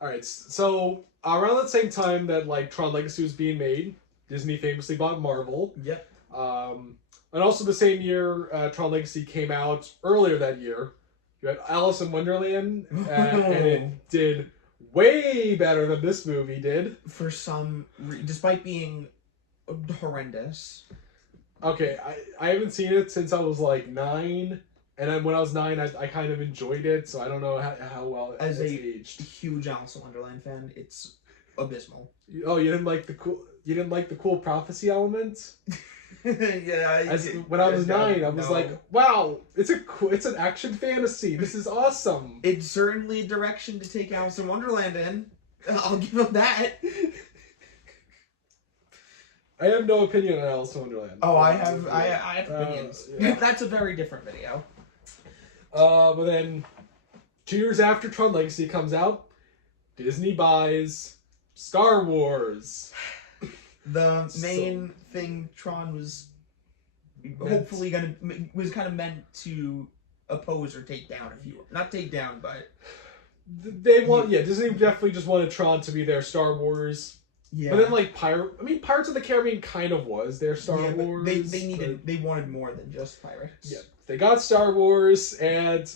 All right, so around the same time that like Tron Legacy was being made, Disney famously bought Marvel. Yep. And also the same year Tron Legacy came out, earlier that year, you had Alice in Wonderland, and it did way better than this movie did. For despite being horrendous. Okay, I haven't seen it since I was like 9, and then when I was 9, I kind of enjoyed it, so I don't know how well it's aged. Huge Alice in Wonderland fan, it's abysmal. Oh, you didn't like the cool prophecy element? Yeah. When I was 9, I was like, wow, it's an action fantasy. This is awesome. It's certainly a direction to take Alice in Wonderland in. I'll give them that. I have no opinion on Alice in Wonderland. Oh, I have opinions. Yeah. That's a very different video. But then 2 years after Tron Legacy comes out, Disney buys Star Wars. The main thing Tron was hopefully was kind of meant to oppose or take down, not take down, but Disney definitely just wanted Tron to be their Star Wars. Yeah. But then like Pirates of the Caribbean kind of was their Star Wars. They wanted more than just pirates. Yeah. They got Star Wars, and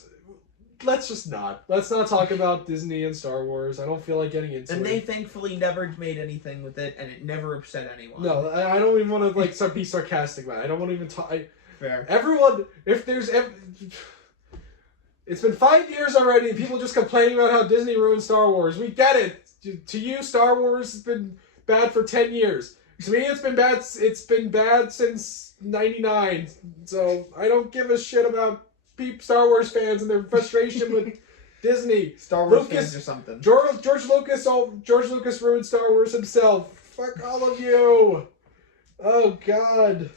let's not talk about Disney and Star Wars. I don't feel like getting into it. And they thankfully never made anything with it, and it never upset anyone. No, I don't even want to be sarcastic about it. I don't want to even talk. Fair. Everyone, it's been 5 years already, and people just complaining about how Disney ruined Star Wars. We get it. To you, Star Wars has been bad for 10 years. To me, it's been bad. It's been bad since '99. So I don't give a shit about Star Wars fans and their frustration with Disney. Star Wars fans or something. George Lucas ruined Star Wars himself. Fuck all of you. Oh God.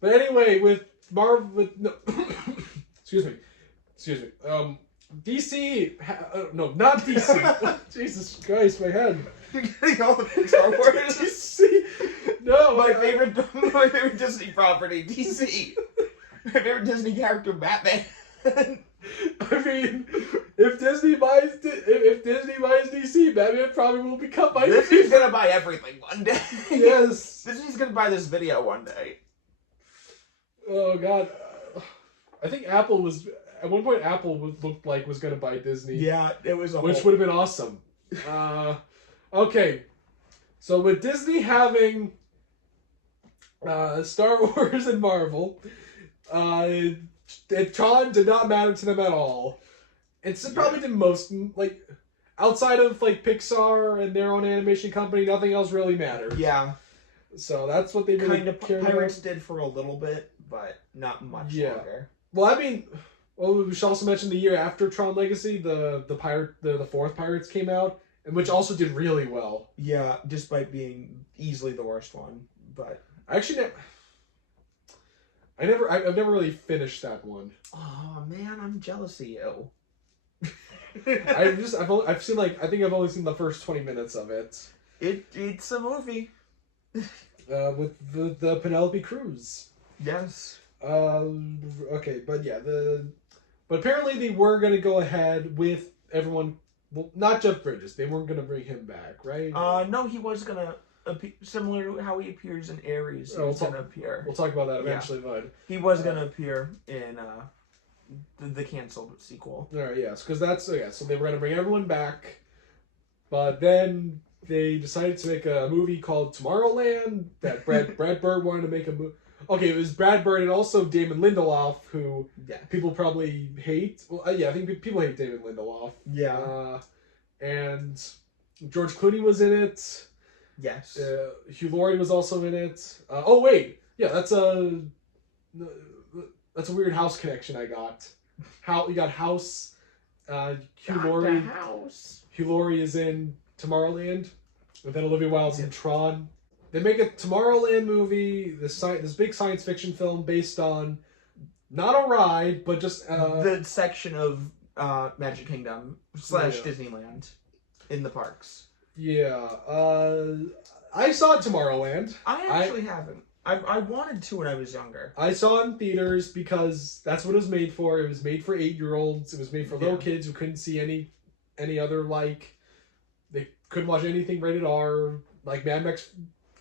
But anyway, with Marvel, excuse me. DC, no, not DC. Jesus Christ, my head. You're getting all the Star Wars. DC. No, my favorite Disney property, DC. My favorite Disney character, Batman. I mean, if Disney buys DC, Batman probably will become my. Disney's gonna buy everything one day. Yes. Disney's gonna buy this video one day. Oh God, I think Apple was. At one point, Apple looked like was going to buy Disney. Yeah, it was which would have been awesome. Okay, so with Disney having Star Wars and Marvel, Tron did not matter to them at all. It's probably the most, like, outside of like Pixar and their own animation company, nothing else really mattered. Yeah. So that's what they really kind of Pirates did for a little bit, but not much longer. Well, I mean. Well, we should also mention the year after Tron Legacy, the fourth Pirates came out, and which also did really well. Yeah, despite being easily the worst one. But I've never really finished that one. Oh man, I'm jealous of you. I've seen I think I've only seen the first 20 minutes of it. It's a movie. With the Penelope Cruz. Yes. Okay, but yeah, but apparently they were going to go ahead with everyone, well, not Jeff Bridges. They weren't going to bring him back, right? No, he was going to appear, similar to how he appears in Ares. He was going to appear. We'll talk about that eventually, bud. He was going to appear in the canceled sequel. All right, yes, because so they were going to bring everyone back, but then they decided to make a movie called Tomorrowland that Brad Bird wanted to make a movie. Okay, it was Brad Bird and also Damon Lindelof, who people probably hate. Well, I think people hate Damon Lindelof. Yeah. And George Clooney was in it. Yes. Hugh Laurie was also in it. Oh wait, yeah, that's a weird House connection I got. You got House. Hugh Laurie. House. Hugh Laurie is in Tomorrowland, and then Olivia Wilde's in Tron. They make a Tomorrowland movie, this big science fiction film based on not a ride, but just the section of Magic Kingdom / Disneyland in the parks. Yeah, I saw Tomorrowland. I actually haven't. I wanted to when I was younger. I saw it in theaters because that's what it was made for. It was made for 8-year-olds. It was made for little kids who couldn't see any other they couldn't watch anything rated R. Like Mad Max,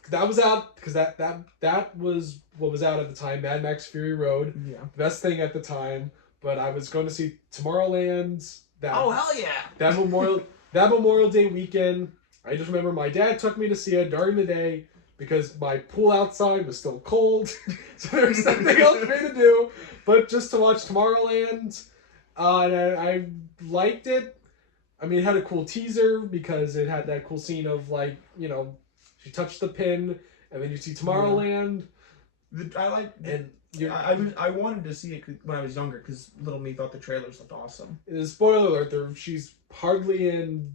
that was out because that was what was out at the time. Mad Max Fury Road, the best thing at the time. But I was going to see Tomorrowland. Oh hell yeah! That Memorial Day weekend. I just remember my dad took me to see it during the day because my pool outside was still cold, so there was nothing else for me to do but just to watch Tomorrowland. And I liked it. I mean, it had a cool teaser because it had that cool scene of like, you know, she touched the pin, and then you see Tomorrowland. I wanted to see it when I was younger because little me thought the trailers looked awesome. Spoiler alert: she's hardly in.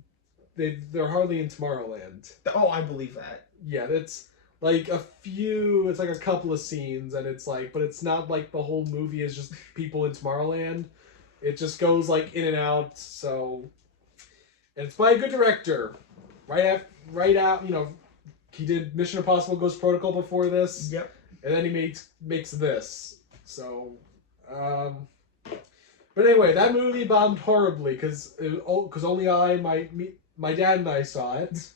They're hardly in Tomorrowland. Oh, I believe that. Yeah, it's like it's like a couple of scenes, and it's like, but it's not like the whole movie is just people in Tomorrowland. It just goes like in and out. So, and it's by a good director. Right out, you know, he did Mission Impossible: Ghost Protocol before this. Yep. And then he makes this. So, but anyway, that movie bombed horribly because only my dad and I saw it,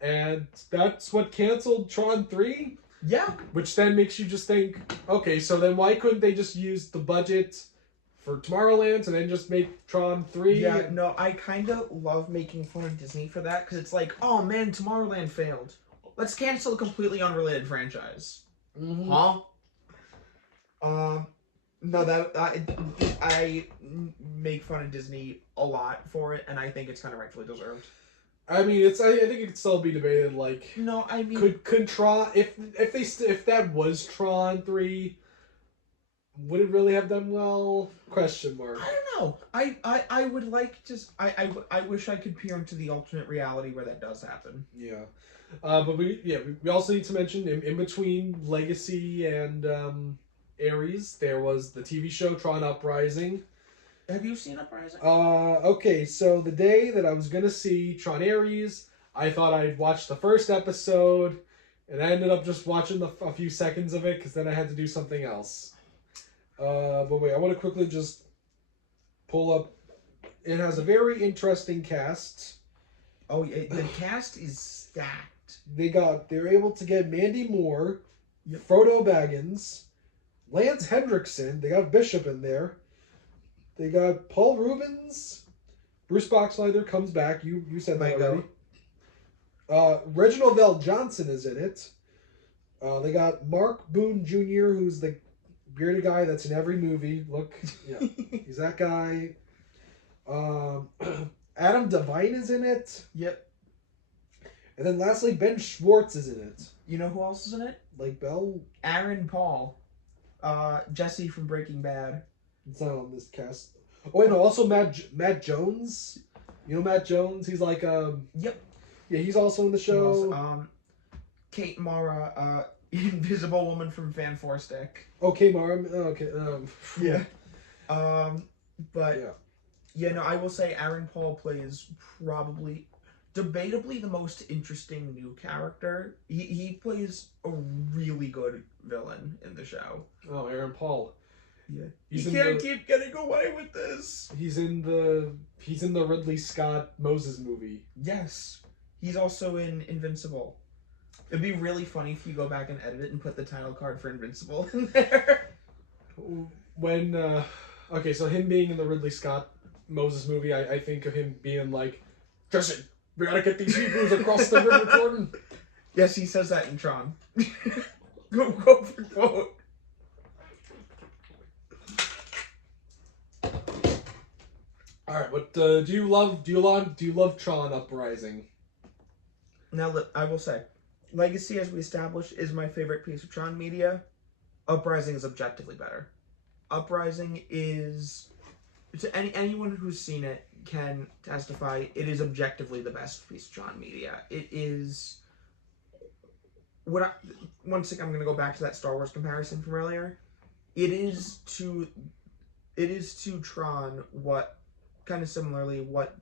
and that's what canceled Tron 3. Yeah. Which then makes you just think, okay, so then why couldn't they just use the budget for Tomorrowland and then just make Tron 3? Yeah, no, I kind of love making fun of Disney for that because it's like, oh man, Tomorrowland failed. Let's cancel a completely unrelated franchise. Mm-hmm. Huh? No, I make fun of Disney a lot for it, and I think it's kind of rightfully deserved. I mean, I think it could still be debated. Like, no, I mean, could Tron, if that was Tron 3, would it really have done well? Question mark. I don't know. I would like I wish I could peer into the alternate reality where that does happen. Yeah. But we also need to mention in between Legacy and Ares, there was the TV show Tron Uprising. Have you seen Uprising? Okay, so the day that I was gonna see Tron Ares, I thought I'd watch the first episode, and I ended up just watching a few seconds of it because then I had to do something else. But wait, I want to quickly just pull up. It has a very interesting cast. Oh, yeah, the cast is stacked. They're able to get Mandy Moore, Frodo Baggins, Lance Hendrickson. They got Bishop in there. They got Paul Rubens. Bruce Boxleitner comes back. You said that already. Reginald Vell Johnson is in it. They got Mark Boone Jr., who's the bearded guy that's in every movie. Look, yeah, he's that guy. Adam Devine is in it. Yep. And then lastly, Ben Schwartz is in it. You know who else is in it? Like Bell? Aaron Paul. Jesse from Breaking Bad. It's not on this cast. Oh, wait, no, also Matt Jones. You know Matt Jones? He's like, Yep. Yeah, he's also in the show. Kate Mara, Invisible Woman from Van Forstick. Okay, Mara. Okay. Yeah. But yeah, no, I will say Aaron Paul plays probably, debatably, the most interesting new character. He plays a really good villain in the show. Oh, Aaron Paul. Yeah. You can't keep getting away with this. He's in the Ridley Scott Moses movie. Yes. He's also in Invincible. It'd be really funny if you go back and edit it and put the title card for Invincible in there. When, okay, so him being in the Ridley Scott Moses movie, I think of him being like, Justin, we gotta get these Hebrews across the River Jordan. Yes, he says that in Tron. Go for quote. All right, but do you love Tron Uprising? Now, I will say, Legacy, as we established, is my favorite piece of Tron media. Uprising is objectively better. Uprising is, to anyone who's seen it can testify, it is objectively the best piece of Tron media. It is, once again, I'm going to go back to that Star Wars comparison from earlier. It is to Tron what, kind of similarly, what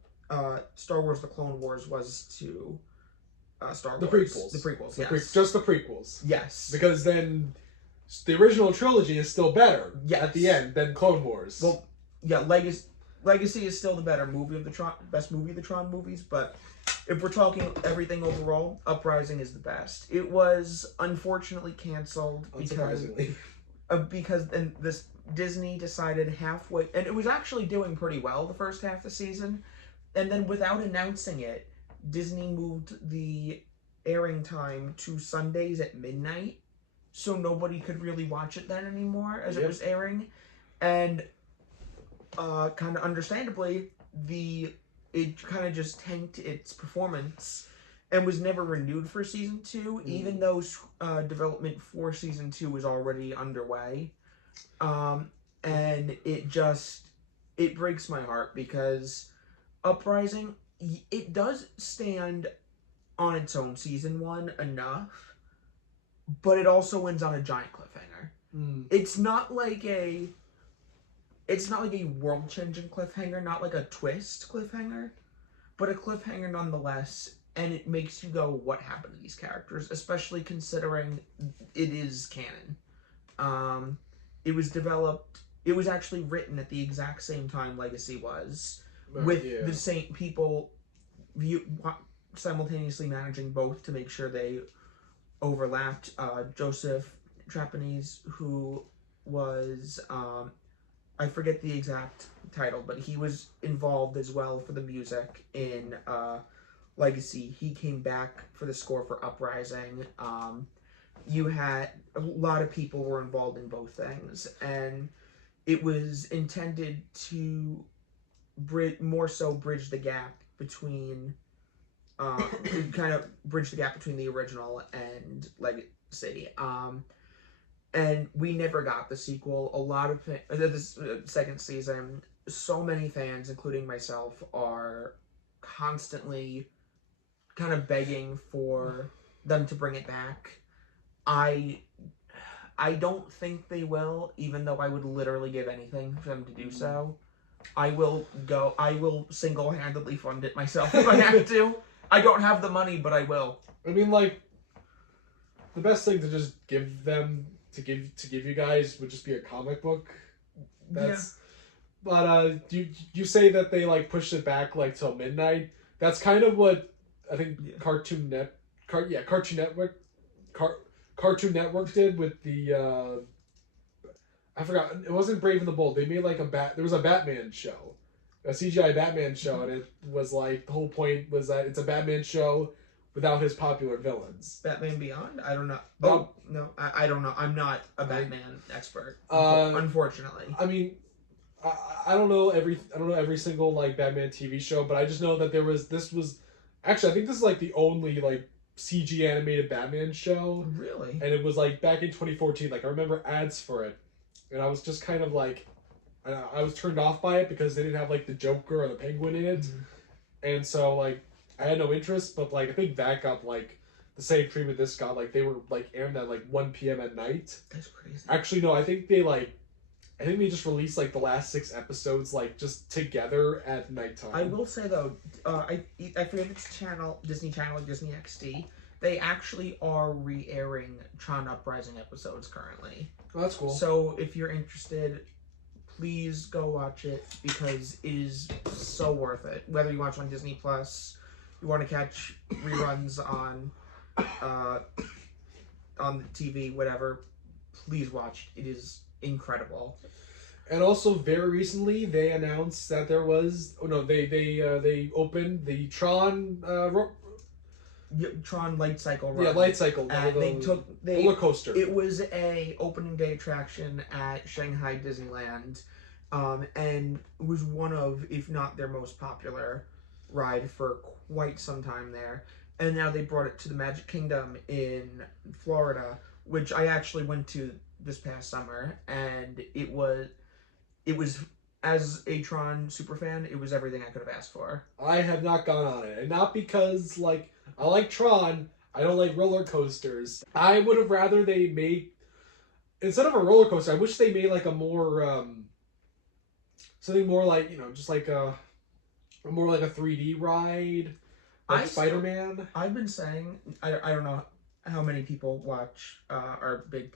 Star Wars The Clone Wars was to Star Wars. The prequels. The prequels, yes. Just the prequels. Yes. Because then the original trilogy is still better at the end than Clone Wars. Well, yeah, Legacy... Legacy is still the better movie of the Tron, best movie of the Tron movies, but if we're talking everything overall, Uprising is the best. It was unfortunately canceled because then this Disney decided halfway, and it was actually doing pretty well the first half of the season, and then without announcing it, Disney moved the airing time to Sundays at midnight, so nobody could really watch it then anymore as it was airing, and kind of understandably, it kind of just tanked its performance and was never renewed for season 2, even though development for season 2 was already underway. And it breaks my heart because Uprising, it does stand on its own season 1 enough, but it also ends on a giant cliffhanger. It's not like a world-changing cliffhanger, not like a twist cliffhanger, but a cliffhanger nonetheless, and it makes you go, what happened to these characters, especially considering it is canon. It was actually written at the exact same time Legacy was, with the same people simultaneously managing both to make sure they overlapped. Joseph Trapanese, who was... I forget the exact title, but he was involved as well for the music in Legacy. He came back for the score for Uprising. You had a lot of people were involved in both things, and it was intended to bridge the gap between the original and Legacy. And we never got the sequel. A lot of this second season, so many fans, including myself, are constantly kind of begging for them to bring it back. I don't think they will, even though I would literally give anything for them to do so. I will single-handedly fund it myself if I have to. I don't have the money, but I will. I mean, like, the best thing to just give them... To give you guys would just be a comic book. But you say that they like pushed it back like till midnight. That's kind of what I think Cartoon Network did with the I forgot, it wasn't Brave and the Bold. They made like there was a Batman show, a CGI Batman show, and it was like the whole point was that it's a Batman show without his popular villains. Batman Beyond? I don't know. No, I don't know. I'm not a Batman expert, unfortunately. I mean, I don't know every single like Batman TV show, but I just know that this was actually, I think this is like the only like CG animated Batman show. Really? And it was like back in 2014. Like I remember ads for it, and I was just kind of like, I was turned off by it because they didn't have like the Joker or the Penguin in it, and so like. I had no interest, but like I think that got like the same treatment this got. Like they were like airing at like 1 p.m. at night. That's crazy. Actually, no, I think they just released like the last 6 episodes like just together at nighttime. I will say though, I forget which channel, Disney Channel or Disney XD. They actually are re-airing Tron Uprising episodes currently. Oh, that's cool. So if you're interested, please go watch it because it is so worth it. Whether you watch on Disney Plus. You want to catch reruns on the TV, whatever, please watch. It is incredible. And also, very recently, they announced that there was... Oh, no, they opened the Tron... Tron Light Cycle run. Yeah, Light Cycle. And roller coaster. It was a opening day attraction at Shanghai Disneyland, and it was one of, if not their most popular ride for quite some time there. And now they brought it to the Magic Kingdom in Florida, which I actually went to this past summer, and it was as a Tron superfan, it was everything I could have asked for. I have not gone on it, and not because like I like Tron, I don't like roller coasters. I would have rather they made, instead of a roller coaster, I wish they made like a more something more like, you know, just like more like a 3D ride, like Spider-Man. I've been saying, I don't know how many people watch are big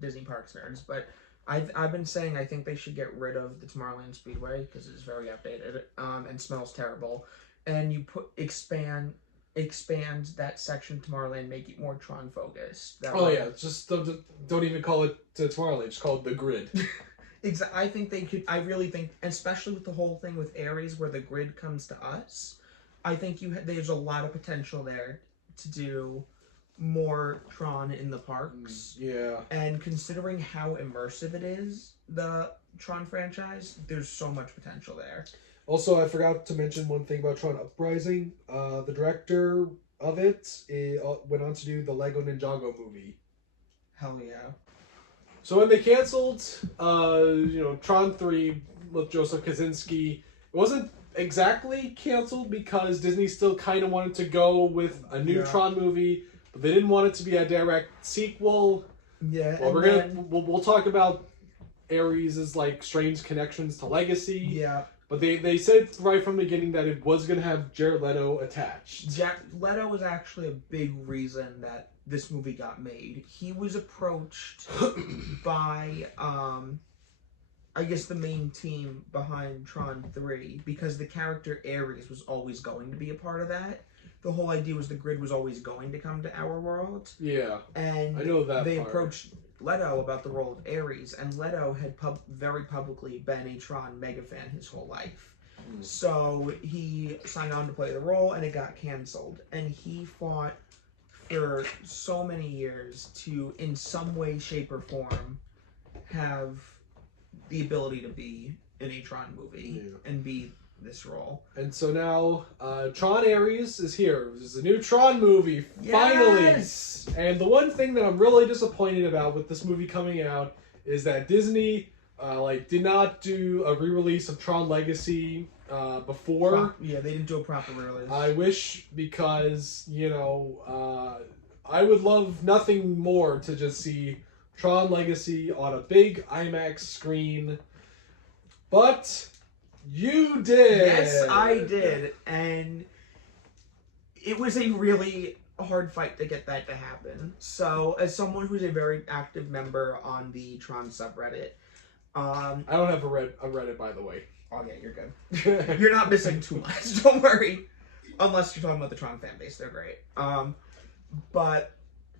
Disney parks nerds, but I've been saying I think they should get rid of the Tomorrowland Speedway because it's very outdated and smells terrible, and you expand that section of Tomorrowland, make it more Tron focused. Oh yeah, just don't even call it Tomorrowland. Just call it the Grid. I think they could. I really think, especially with the whole thing with Ares, where the grid comes to us. I think there's a lot of potential there to do more Tron in the parks. Yeah. And considering how immersive it is, the Tron franchise, there's so much potential there. Also, I forgot to mention one thing about Tron Uprising. The director of it went on to do the Lego Ninjago movie. Hell yeah. So when they canceled, Tron 3 with Joseph Kosinski, it wasn't exactly canceled because Disney still kind of wanted to go with a new Tron movie, but they didn't want it to be a direct sequel. Yeah. Well, we'll talk about Ares' like strange connections to Legacy. Yeah. But they said right from the beginning that it was going to have Jared Leto attached. Leto was actually a big reason that this movie got made. He was approached by, I guess, the main team behind Tron 3 because the character Ares was always going to be a part of that. The whole idea was the grid was always going to come to our world. Yeah. And I know that they part. approached Leto about the role of Ares, and Leto had very publicly been a Tron mega fan his whole life. So he signed on to play the role, and it got canceled. And he fought for so many years to, in some way, shape, or form, have the ability to be in a Tron movie and be this role. And so now Tron Ares is here. This is a new Tron movie, yes! finally. And the one thing that I'm really disappointed about with this movie coming out is that Disney did not do a re-release of Tron Legacy before. Yeah, they didn't do a proper release. I wish, because I would love nothing more to just see Tron Legacy on a big IMAX screen. But you did. Yes, I did. And it was a really hard fight to get that to happen. So, as someone who's a very active member on the Tron subreddit, I don't have a Reddit, by the way. Oh yeah, you're good. You're not missing too much. Don't worry. Unless you're talking about the Tron fan base, they're great. But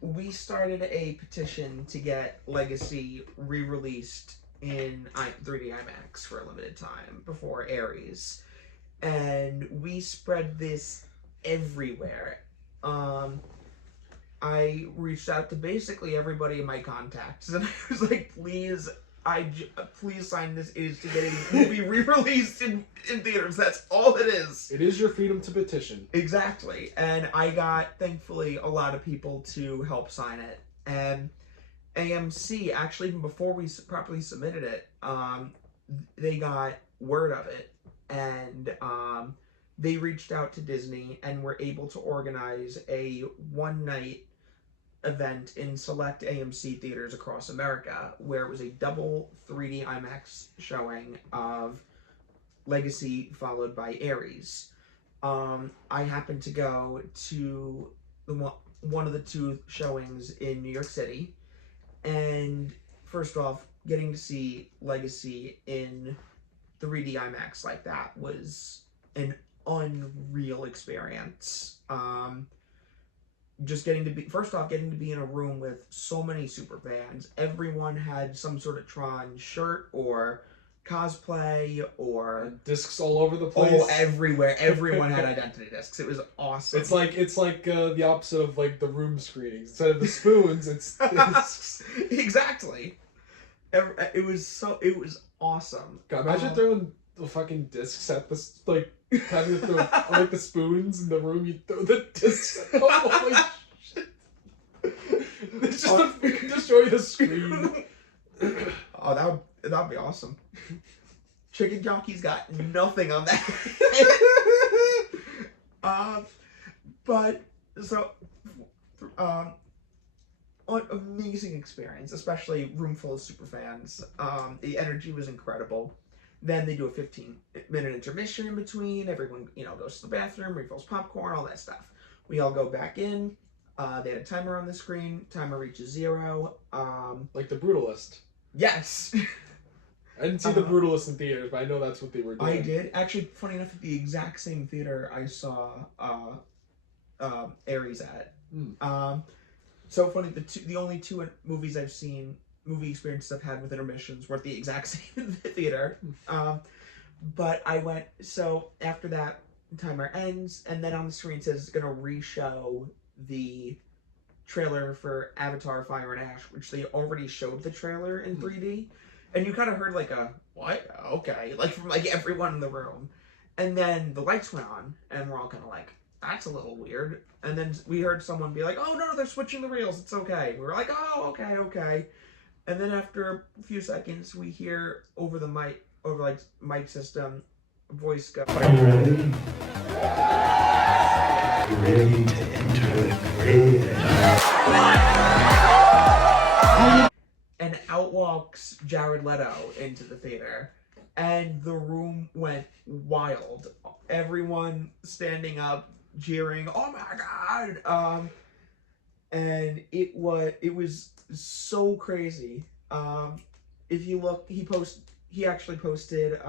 we started a petition to get Legacy re-released in 3D IMAX for a limited time before Ares, and we spread this everywhere. I reached out to basically everybody in my contacts, and I was like, please sign this. It is to get a movie re-released in theaters. That's all it is. It is your freedom to petition. Exactly. And I got, thankfully, a lot of people to help sign it. And AMC, actually, even before we properly submitted it, they got word of it. And they reached out to Disney and were able to organize a one-night event in select AMC theaters across America, where it was a double 3D IMAX showing of Legacy followed by Ares. I happened to go to one of the two showings in New York City, and first off, getting to see Legacy in 3D IMAX like that was an unreal experience. Just getting to be in a room with so many super fans. Everyone had some sort of Tron shirt or cosplay or discs all over the place. Oh, everywhere. Everyone had identity discs. It was awesome. It's like the opposite of like the room screenings. Instead of the spoons, it's discs. Exactly. It was awesome. God, imagine throwing the fucking discs at this, like, having to throw like the spoons in the room. You throw the discs. Oh my shit! It's just we can destroy the screen. Oh, that'd be awesome. Chicken Jockey's got nothing on that. But so, an amazing experience, especially room full of super fans. The energy was incredible. Then they do a 15-minute intermission in between. Everyone, goes to the bathroom, refills popcorn, all that stuff. We all go back in. They had a timer on the screen. Timer reaches 0. Like the Brutalist. Yes. I didn't see The Brutalist in theaters, but I know that's what they were doing. I did. Actually, funny enough, at the exact same theater I saw Ares at. So funny, the only two movies I've seen, movie experiences I've had with intermissions were at the exact same theater. But I went, so after that, timer ends, and then on the screen says it's going to re-show the trailer for Avatar Fire and Ash, which they already showed the trailer in 3D. And you kind of heard like a, what? Okay. Like from like everyone in the room. And then the lights went on, and we're all kind of like, that's a little weird. And then we heard someone be like, oh no, they're switching the reels, it's okay. We were like, oh, okay. And then after a few seconds, we hear over the mic, over like mic system, voice go, Are you ready? Ready to enter the grave. and out walks Jared Leto into the theater. And the room went wild. Everyone standing up, cheering, "Oh my god!" And it was so crazy. If you look, he actually posted,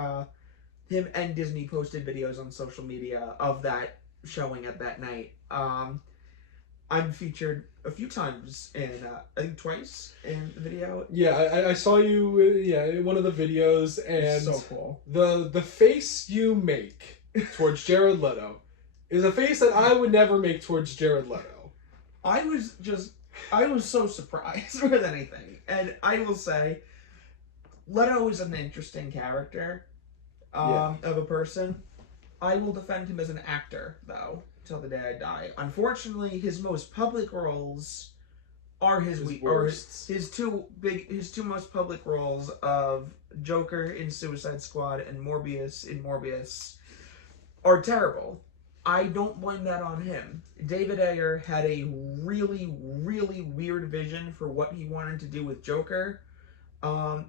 him and Disney posted videos on social media of that showing at that night. I'm featured a few times in, I think twice in the video. Yeah, I saw you, in one of the videos, and It's so cool. The face you make towards Jared Leto is a face that I would never make towards Jared Leto. I was so surprised with anything. And I will say, Leto is an interesting character of a person. I will defend him as an actor, though, till the day I die. Unfortunately, his most public roles are his two most public roles of Joker in Suicide Squad and Morbius in Morbius are terrible. I don't blame that on him. David Ayer had a really, really weird vision for what he wanted to do with Joker.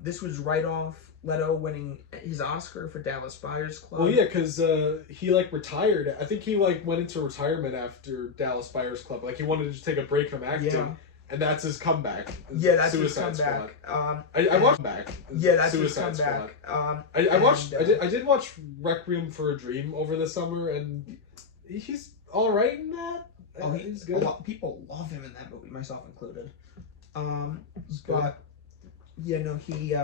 This was right off Leto winning his Oscar for Dallas Buyers Club. Well, yeah, because he retired. I think he went into retirement after Dallas Buyers Club. Like he wanted to just take a break from acting, and that's his comeback. Yeah, that's Suicide his comeback. I watched back. Yeah, that's Suicide his comeback. I watched. I did watch Requiem for a Dream over the summer, and he's all right in that. Oh, he's good. People love him in that movie, myself included. Good. But yeah, no, he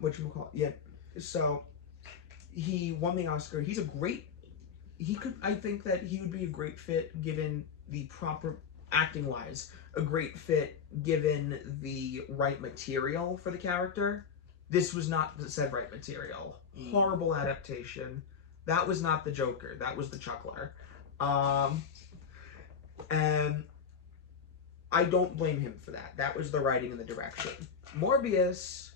whatchamacallit, yeah. So he won the Oscar. I think that he would be a great fit given the proper acting wise, a great fit given the right material for the character. This was not the said right material. Horrible adaptation. That was not the Joker. That was the Chuckler. And I don't blame him for that. That was the writing and the direction. Morbius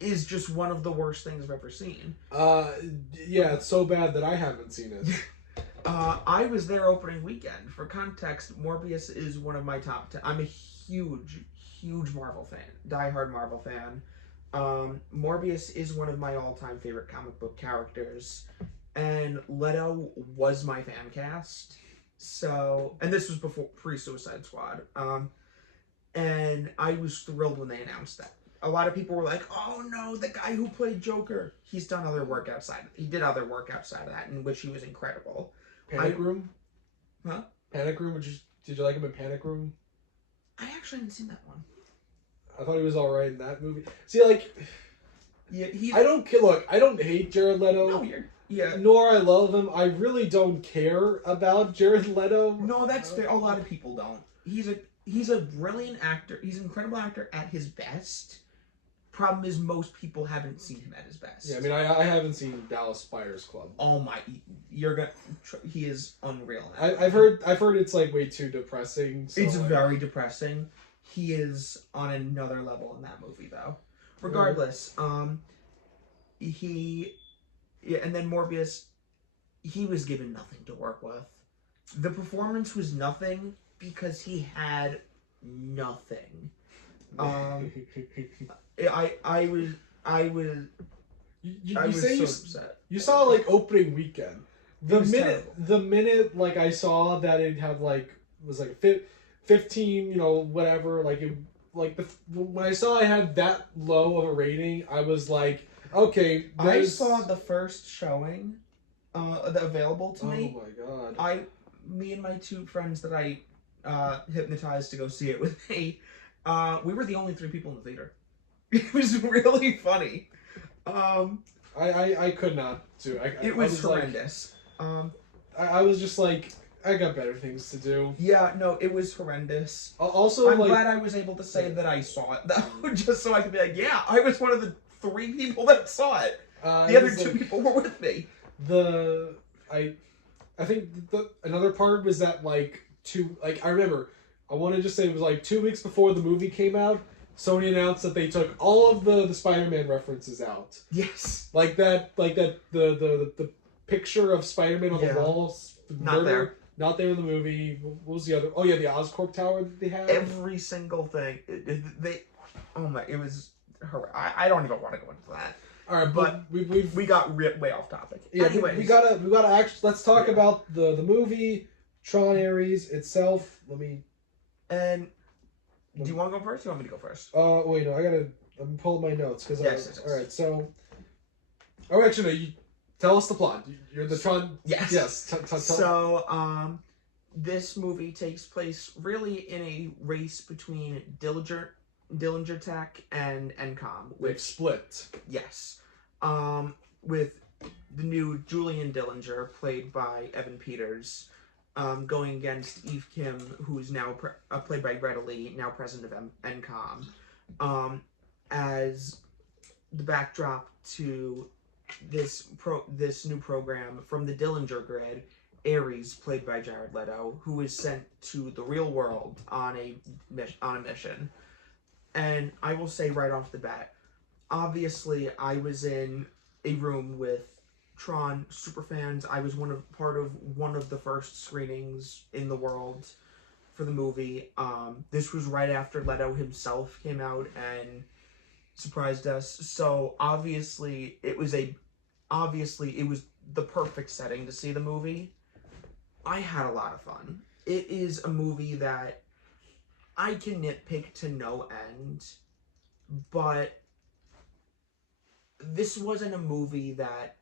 is just one of the worst things I've ever seen. Yeah, it's so bad that I haven't seen it. I was there opening weekend. For context, Morbius is one of my top 10. I'm a huge Marvel fan. Die-hard Marvel fan. Morbius is one of my all-time favorite comic book characters. And Leto was my fan cast. So, and this was pre-Suicide Squad. And I was thrilled when they announced that. A lot of people were like, "Oh no, the guy who played Joker, he did other work outside of that, in which he was incredible." Panic Room? Huh? Panic Room? Did you like him in Panic Room? I actually haven't seen that one. I thought he was alright in that movie. See, yeah, I don't hate Jared Leto. No, yeah. Nor I love him. I really don't care about Jared Leto. No, that's fair. A lot of people don't. He's a brilliant actor. He's an incredible actor at his best. Problem is, most people haven't seen him at his best. Yeah, I mean, I haven't seen Dallas Buyers Club. Oh my, he is unreal. I've heard it's like way too depressing. So it's very depressing. He is on another level in that movie, though. Regardless, and then Morbius, he was given nothing to work with. The performance was nothing because he had nothing. I was so upset. You saw opening weekend. The minute I saw that it had was 15, whatever, when I saw I had that low of a rating, I was like, okay. I saw the first showing, available to me. Oh my god! Me and my two friends that I hypnotized to go see it with me, we were the only 3 people in the theater. It was really funny. I could not do. It was horrendous. I was just like, I got better things to do. Yeah, no, it was horrendous. Also, I'm glad I was able to say that I saw it, though, just so I could be like, yeah, I was one of the 3 people that saw it. The other 2 people were with me. I think another part was that I remember, I want to just say it was like 2 weeks before the movie came out, Sony announced that they took all of the Spider-Man references out. Yes. The picture of Spider-Man on the walls. Not there. Not there in the movie. What was the other? Oh yeah, the Oscorp Tower that they had. Every single thing. It was horrific. I don't even want to go into that. All right, but we got way off topic. Yeah, anyways, we gotta actually let's talk about the movie, TRON Ares itself. And do you want to go first? Or you want me to go first? Wait, no, I'm pulling my notes because yes. All right, so. Oh, actually, no. You tell us the plot. You're the TRON. Yes. Yes. So, this movie takes place really in a race between Dillinger Tech and NCOM. They've split. Yes. With the new Julian Dillinger, played by Evan Peters, going against Eve Kim, who's now played by Greta Lee, now president of NCOM, as the backdrop to this new program from the Dillinger grid. Ares, played by Jared Leto, who is sent to the real world on a mission. And I will say right off the bat, obviously I was in a room with TRON superfans. I was part of one of the first screenings in the world for the movie. This was right after Leto himself came out and surprised us. So obviously it was the perfect setting to see the movie. I had a lot of fun. It is a movie that I can nitpick to no end, but this wasn't a movie that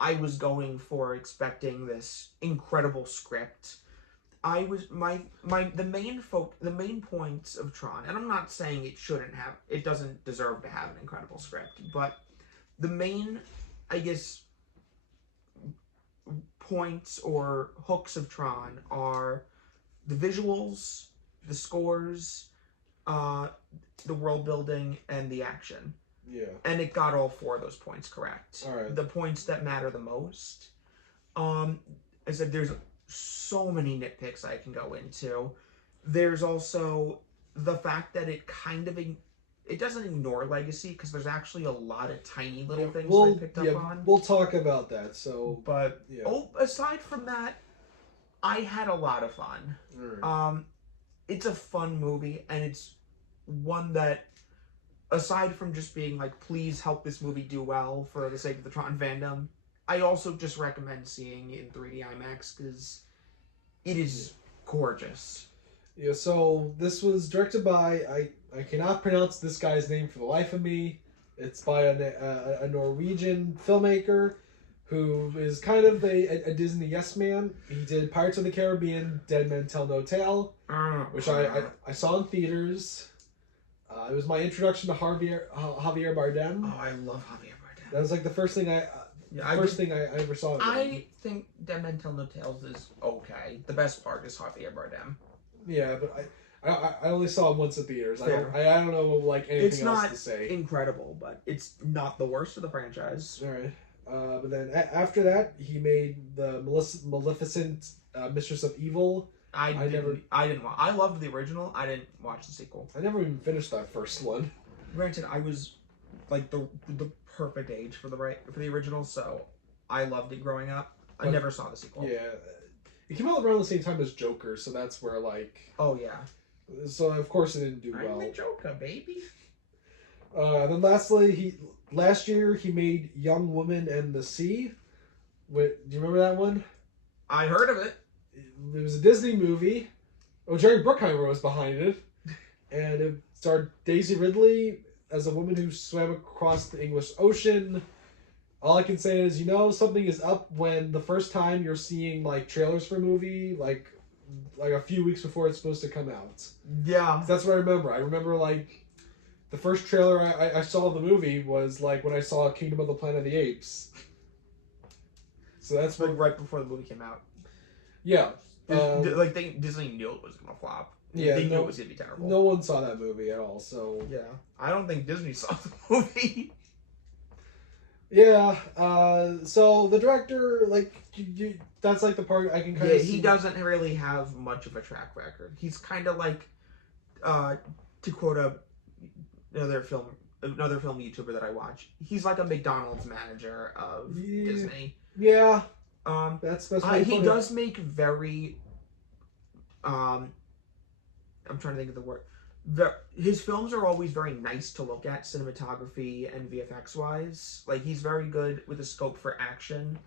I was going for expecting this incredible script. I was the main points of TRON, and I'm not saying it doesn't deserve to have an incredible script, but the main, I guess, points or hooks of TRON are the visuals, the scores, the world building, and the action. Yeah. And it got all 4 of those points correct. All right. The points that matter the most. I said there's so many nitpicks I can go into. There's also the fact that it it doesn't ignore legacy, because there's actually a lot of tiny little things I picked up on. We'll talk about that. So, but aside from that, I had a lot of fun. Right. It's a fun movie, and it's one that, aside from just being like, please help this movie do well for the sake of the TRON fandom, I also just recommend seeing it in 3D IMAX, because it is gorgeous. Yeah, so this was directed by, I cannot pronounce this guy's name for the life of me. It's by a Norwegian filmmaker who is kind of a Disney yes man. He did Pirates of the Caribbean, Dead Men Tell No Tale, which I saw in theaters. It was my introduction to Javier Bardem. Oh, I love Javier Bardem. That was like the first thing I ever saw of him. I think Dead Men Tell No Tales is okay. The best part is Javier Bardem. Yeah, but I only saw it once in theaters. I don't know anything else to say. It's not incredible, but it's not the worst of the franchise. All right. But then after that, he made the Maleficent Mistress of Evil. I loved the original. I didn't watch the sequel. I never even finished that first one. Granted, I was like the perfect age for the original, so I loved it growing up. I never saw the sequel. Yeah, it came out around the same time as Joker, so that's where Oh yeah. So of course it didn't do well. I'm the Joker, baby. Then last year he made Young Woman and the Sea. Do you remember that one? I heard of it. It was a Disney movie. Oh, Jerry Bruckheimer was behind it. and it starred Daisy Ridley as a woman who swam across the English Ocean. All I can say is, something is up when the first time you're seeing like trailers for a movie, like a few weeks before it's supposed to come out. Yeah. That's what I remember. I remember like the first trailer I saw of the movie was like when I saw Kingdom of the Planet of the Apes. So that's like right before the movie came out. Yeah. Disney knew it was gonna flop. Yeah, they knew it was gonna be terrible. No one saw that movie at all. So yeah, I don't think Disney saw the movie. Yeah, so the director, like, that's, like, the part I can kind of see. He doesn't really have much of a track record. He's kind of like, to quote another film YouTuber that I watch, he's like a McDonald's manager of Disney. Yeah. That's he does make very, I'm trying to think of the word. His films are always very nice to look at, cinematography and VFX wise. Like, he's very good with a scope for action.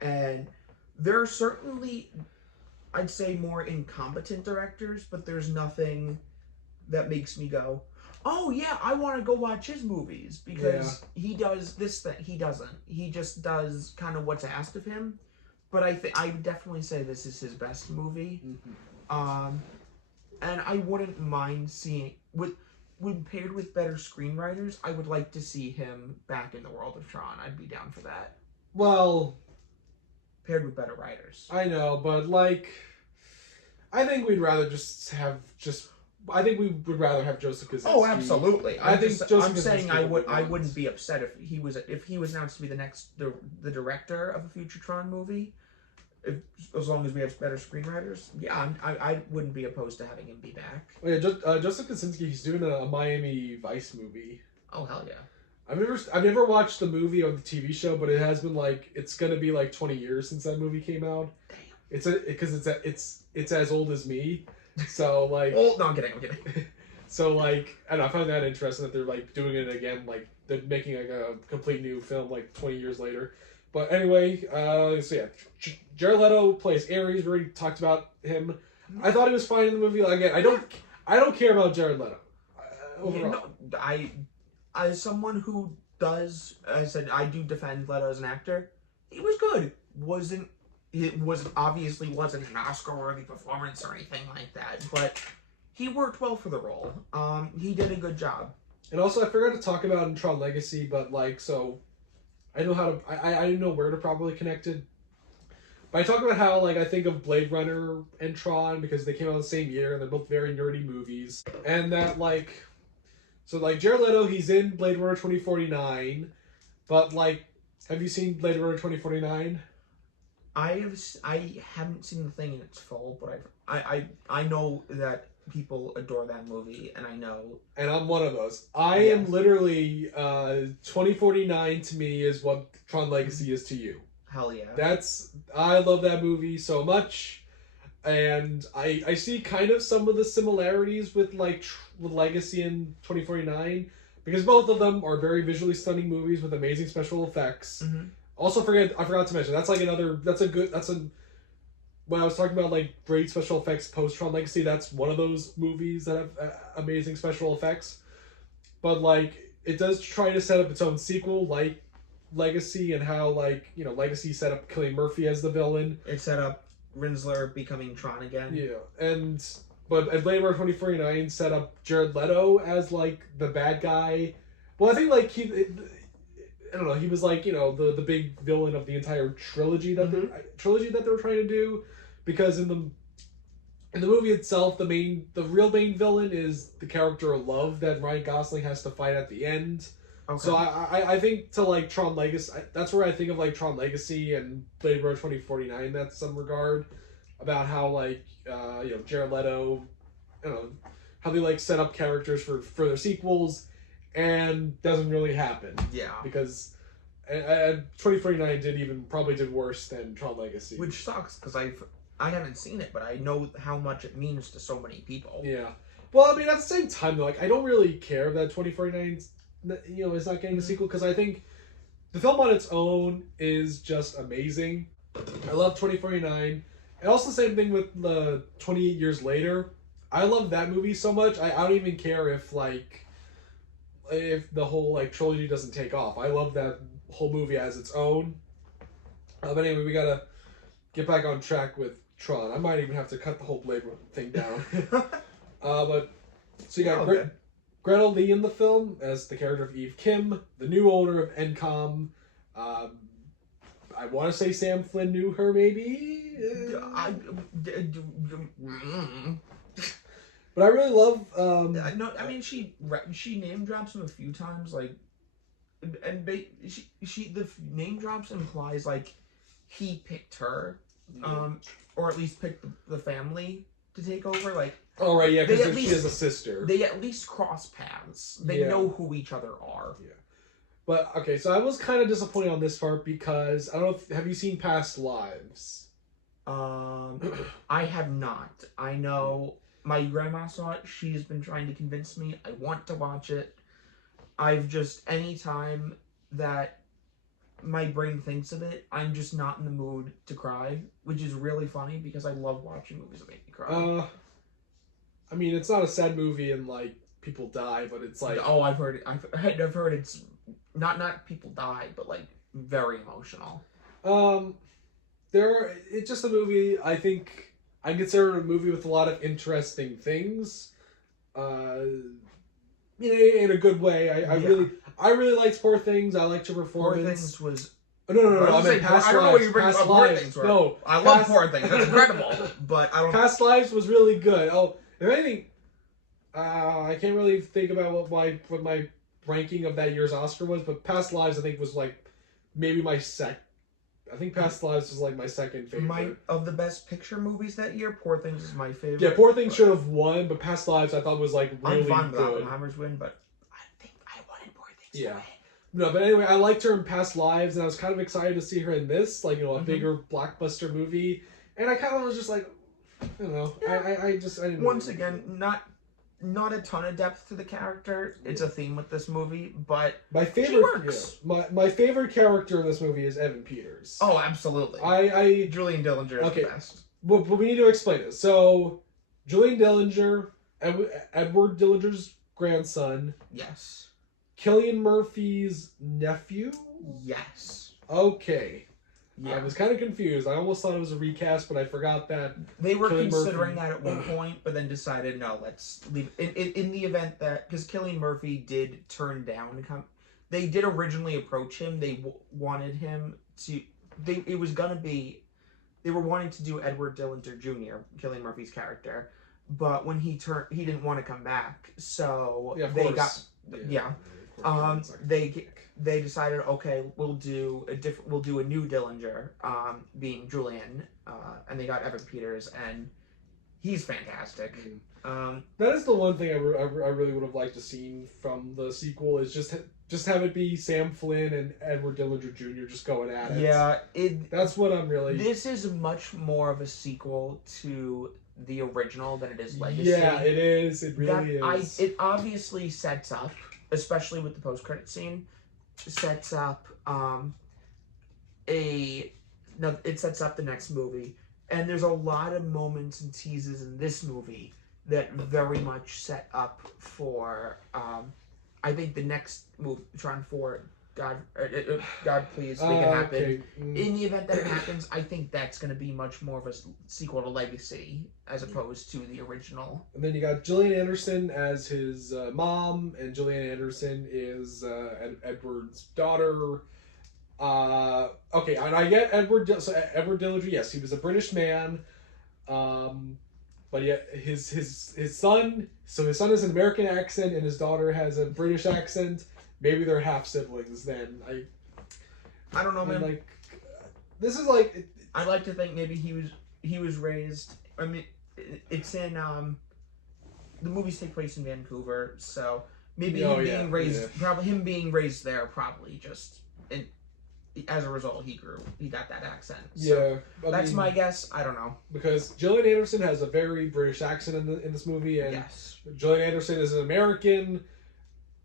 And there are certainly, I'd say, more incompetent directors, but there's nothing that makes me go, oh yeah, I want to go watch his movies, because he does this that he doesn't. He just does kind of what's asked of him. But I would definitely say this is his best movie. Mm-hmm. And I wouldn't mind seeing, when paired with better screenwriters, I would like to see him back in the world of Tron. I'd be down for that. Well, paired with better writers. I know, but like, I think we'd rather I think we would rather have Joseph Kosinski. Oh, absolutely. I'm saying I wouldn't be upset if he was announced to be the director of a future Tron movie. As long as we have better screenwriters, yeah, I wouldn't be opposed to having him be back. Oh, yeah, Joseph Kosinski, he's doing a Miami Vice movie. Oh, hell yeah. I've never watched the movie or the TV show, but it has been like, it's gonna be like 20 years since that movie came out. Damn. It's as old as me, so like. Oh no, I'm kidding. So like, I don't know, I find that interesting that they're like doing it again, like they're making like a complete new film like 20 years later. But anyway, so yeah, Jared Leto plays Ares. We already talked about him. I thought he was fine in the movie. Again, I don't care about Jared Leto overall. Yeah, as someone who does, I said I do defend Leto as an actor. He was good. Obviously wasn't an Oscar-worthy performance or anything like that, but he worked well for the role. He did a good job. And also, I forgot to talk about in Tron Legacy, but like, so I know how to. I didn't know where to properly connect it. But I talk about how like I think of Blade Runner and Tron because they came out the same year and they're both very nerdy movies, and that like. So, like, Jared Leto, he's in Blade Runner 2049, but, like, have you seen Blade Runner 2049? I haven't seen the thing in its full, but I know that people adore that movie, and I know... And I'm one of those. I am literally, 2049 to me is what Tron Legacy is to you. Hell yeah. I love that movie so much. And I see kind of some of the similarities with like with Legacy and 2049 because both of them are very visually stunning movies with amazing special effects. Mm-hmm. Also, I forgot to mention when I was talking about like great special effects post Tron Legacy, that's one of those movies that have amazing special effects. But like it does try to set up its own sequel, like Legacy, and how like Legacy set up Cillian Murphy as the villain. It set up Rinsler becoming Tron again. Yeah, but Blade Runner 2049 set up Jared Leto as like the bad guy. Well, I think like I don't know, he was like the big villain of the entire trilogy that they were trying to do, because in the movie itself, the real main villain is the character of Love that Ryan Gosling has to fight at the end. Okay. So I think to like Tron Legacy, that's where I think of like Tron Legacy and Blade Runner 2049 in that some regard, about how like Jared Leto, how they like set up characters for their sequels, and doesn't really happen. Yeah. Because 2049 probably did worse than Tron Legacy. Which sucks because I haven't seen it, but I know how much it means to so many people. Yeah. Well, I mean, at the same time, though, like I don't really care that 2049 is not getting a sequel, because I think the film on its own is just amazing. I love 2049. And also the same thing with the 28 Years Later. I love that movie so much. I don't even care if the whole trilogy doesn't take off. I love that whole movie as its own. But anyway, we gotta get back on track with Tron. I might even have to cut the whole Blade thing down. But so you got Gretel Lee in the film as the character of Eve Kim, the new owner of Encom. I want to say Sam Flynn knew her, maybe. But I really love. No, I mean she name drops him a few times, and she the name drops implies he picked her, or at least picked the family to take over. Oh right, yeah, because she has a sister. They at least cross paths. They know who each other are. Yeah. But okay, so I was kind of disappointed on this part because I don't know. Have you seen Past Lives? I have not. I know my grandma saw it. She's been trying to convince me. I want to watch it. I've just anytime that my brain thinks of it, I'm just not in the mood to cry, which is really funny because I love watching movies that make me cry. I mean, it's not a sad movie and people die, but it's oh, I've heard it's not people die, but very emotional. It's just a movie. I think I consider it a movie with a lot of interesting things. In a good way. I really liked Poor Things. I liked her performance. Poor Things was. No. I mean, Past Lives. I don't know what you're bringing up. Poor Things. No, I love Poor Things. That's incredible. But I don't. Past Lives was really good. Oh, if anything, I can't really think about what my ranking of that year's Oscar was, but Past Lives I think was maybe my I think Past Lives was my second favorite. Of the best picture movies that year, Poor Things is my favorite. Yeah, Poor Things should have won, but Past Lives I thought was really I'm fine with good. Oppenheimer's win, but I think I wanted Poor Things to win. No, but anyway, I liked her in Past Lives, and I was kind of excited to see her in this, a bigger blockbuster movie, and I kind of was just I don't know, I didn't. Once again, not a ton of depth to the character. It's a theme with this movie, but my favorite, she works. Yeah, my favorite character in this movie is Evan Peters. Oh, absolutely. Julian Dillinger is the best. But we need to explain this. So, Julian Dillinger, Edward Dillinger's grandson. Yes. Cillian Murphy's nephew. Yes. Okay. Yeah. I was kind of confused. I almost thought it was a recast, but I forgot that. They were considering that at one point, but then decided, no, let's leave. In the event that... Because Cillian Murphy did turn down... They did originally approach him. They wanted him to... It was going to be... They were wanting to do Edward Dillinger Jr., Cillian Murphy's character. But when he didn't want to come back. So they got... Yeah. They decided, okay, we'll do a new Dillinger, being Julian, and they got Evan Peters, and he's fantastic. That is the one thing I really would have liked to see from the sequel is just have it be Sam Flynn and Edward Dillinger Jr. just going at it. Yeah, that's what I'm really. This is much more of a sequel to the original than it is Legacy. Yeah, it is. It really is. It obviously sets up, especially with the post-credit scene, sets up it sets up the next movie, and there's a lot of moments and teases in this movie that very much set up for I think the next movie, Tron 4, God please make it happen. Okay. In the event that it happens, I think that's going to be much more of a sequel to Legacy as opposed to the original. And then you got Gillian Anderson as his mom, and Gillian Anderson is Edward's daughter. Okay, and I get Edward Dillinger. Yes, he was a British man, but yet his son. So his son has an American accent, and his daughter has a British accent. Maybe they're half siblings. Then I don't know, man. This is I'd like to think maybe he was raised. I mean, it's in the movies take place in Vancouver, so maybe him being raised there probably just as a result he got that accent. So yeah, that's my guess. I don't know, because Gillian Anderson has a very British accent in this movie, and yes, Gillian Anderson is an American.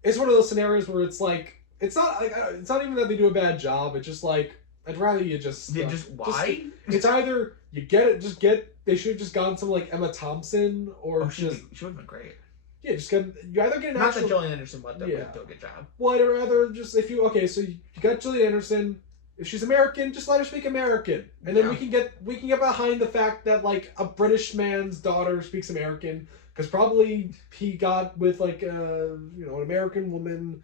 It's one of those scenarios where it's not even that they do a bad job. It's just I I'd rather you just why? It's either you get it, just get. They should have just gone some like Emma Thompson or she would have been great. Yeah, just get you either get an Not actual. that Gillian Anderson would do a good job. Well, I'd rather just if you so you got Gillian Anderson. If she's American, just let her speak American, and then we can get behind the fact that like a British man's daughter speaks American, because probably he got with like an American woman.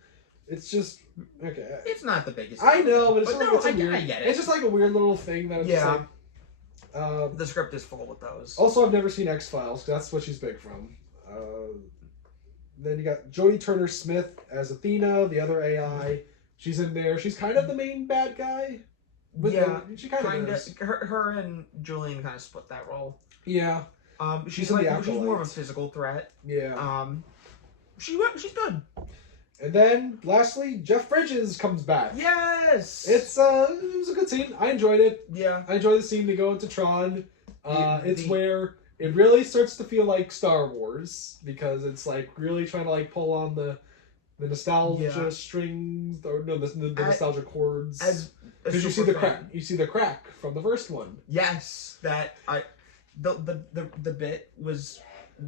It's just okay. It's not the biggest. I know, but it's I get it. It's just like a weird little thing that. It's just like, the script is full with those. Also, I've never seen X-Files. That's what she's big from. Then you got Jodie Turner-Smith as Athena, the other AI. She's in there. She's kind of the main bad guy. She kind of is. Her and Julian kind of split that role. Yeah. She's more of a physical threat. Yeah. She's good. And then, lastly, Jeff Bridges comes back. Yes! It was a good scene. I enjoyed it. Yeah. I enjoyed the scene to go into Tron. It's where it really starts to feel like Star Wars, because it's like really trying to like pull on the nostalgia strings, or no, the nostalgia chords. Because you see the crack. You see the crack from the first one. Yes, the bit was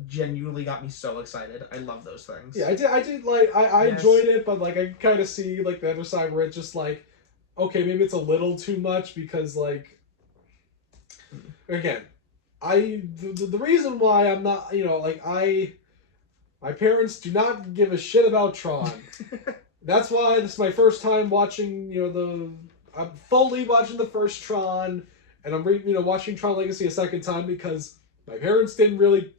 genuinely got me so excited. I love those things. Yeah, I did like I enjoyed it, but like I kind of see like the other side where it's just like, okay, maybe it's a little too much, because like again, the reason why I'm not my parents do not give a shit about Tron. That's why this is my first time watching, I'm fully watching the first Tron, and I'm watching Tron Legacy a second time, because my parents didn't really,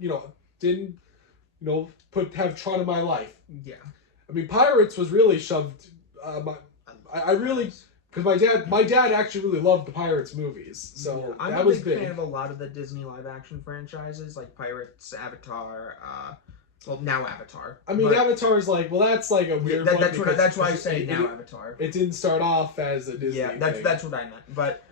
have Tron in my life. Yeah. I mean, Pirates was really shoved, because my dad actually really loved the Pirates movies, so I'm that was big fan of a lot of the Disney live action franchises, like Pirates, Avatar, now Avatar. I mean, Avatar is like, that's like a weird one. That's why I say now Avatar. It didn't start off as a Disney thing. That's what I meant. But